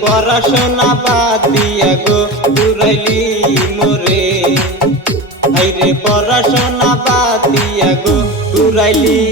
পড়াশোনা বাদ দিয়া গো ঘুরাইলি ঘুরাইলি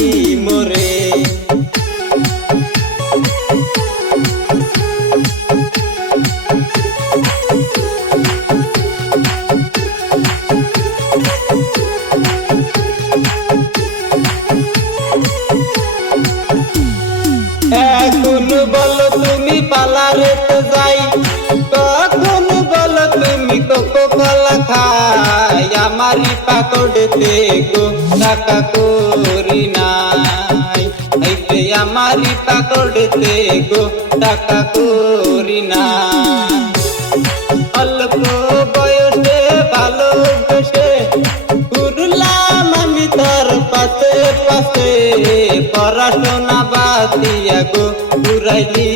খাই আমারই পাকড়তে গো, টাকা করি নাই। এইতে আমারই পাকড়তে গো, টাকা করি না অল্প বয়সে ভালোবেসে ঘুরলাম আমি তোর পাশে পাশে। পড়াশোনা বাদ দিয়া গো, ঘুরাইলি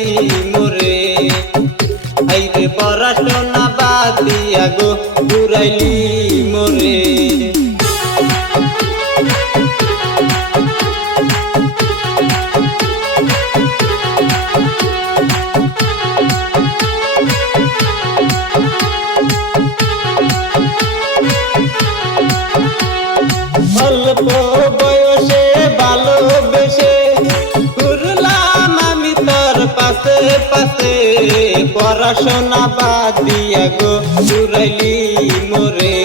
পড়াশোনা বাদ দিয়া গো ঘুরাইলি মোরে।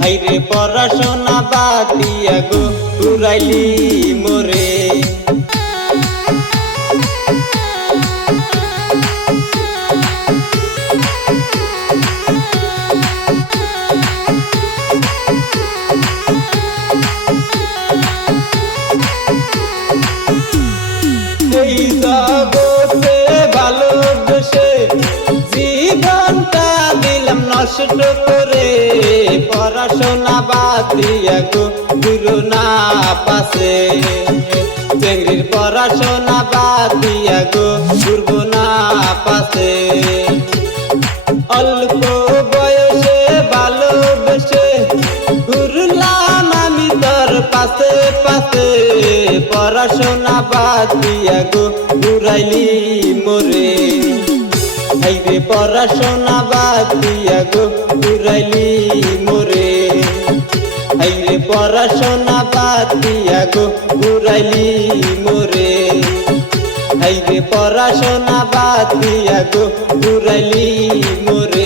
হাইরে পড়াশোনা বাদ দিয়া গো ঘুরাইলি মোরে। জীবনটা দিলাম নষ্ট করে, পড়াশোনা বাদ দিয়া গো, গুরু না পাশে। চেংড়ির পড়াশোনা বাদ দিয়া গো না পাশে। অল্প বয়সে ভালোবেসে ঘুরলাম আমি তোর পাশে পাশে। পড়াশোনা বাদ দিয়া গো হাইরে পড়াশোনা বাদ দিয়া গো ঘুরাইলি মোরে। হাইরে পড়াশোনা বাদ দিয়া গো ঘুরাইলি মোরে। হাইরে পড়াশোনা বাদ দিয়া গো ঘুরাইলি মোরে।